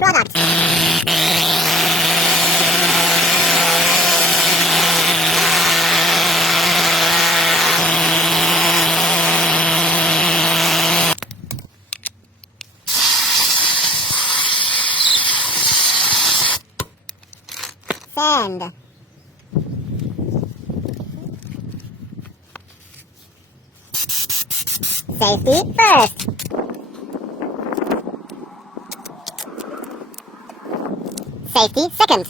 product. Sand. Safety first. Safety second.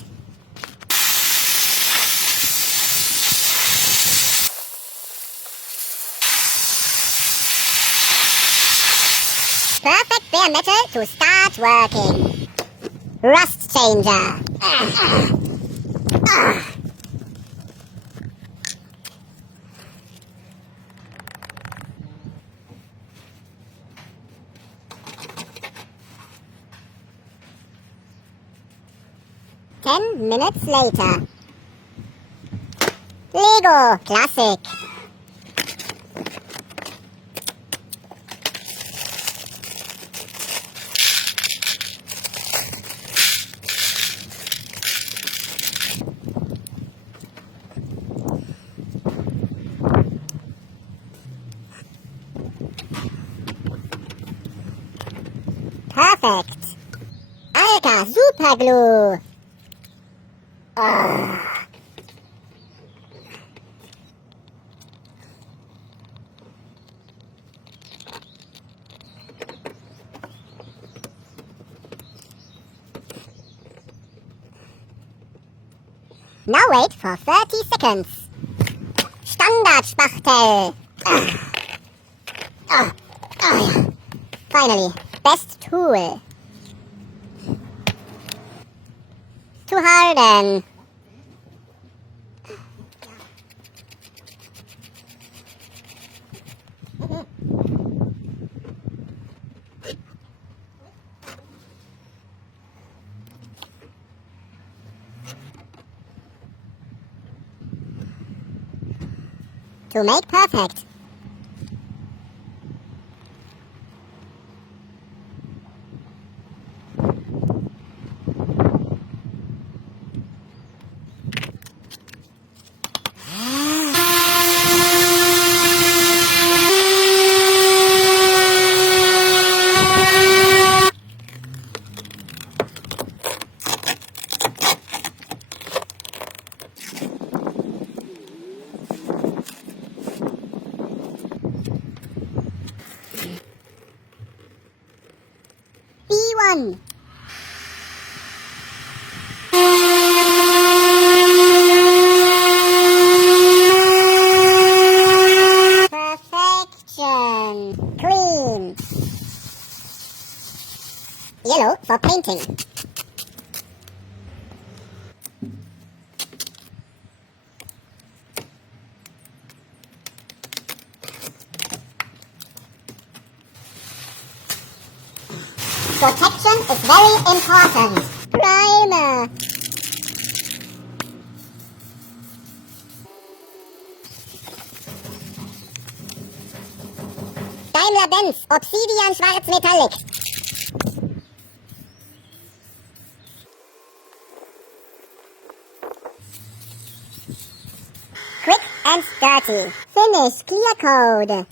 Perfect bare metal to start working. Rust changer. 10 minutes later. Lego Classic. Perfect. Alka Super Glue. Now wait for 30 seconds. Standardspachtel. Finally, best tool. To harden. To make perfect. B1. Perfection. Clean. Yellow for painting. Protection is very important. Primer. Daimler-Benz Obsidian Schwarz Metallic. Quick and dirty. Finish clear code.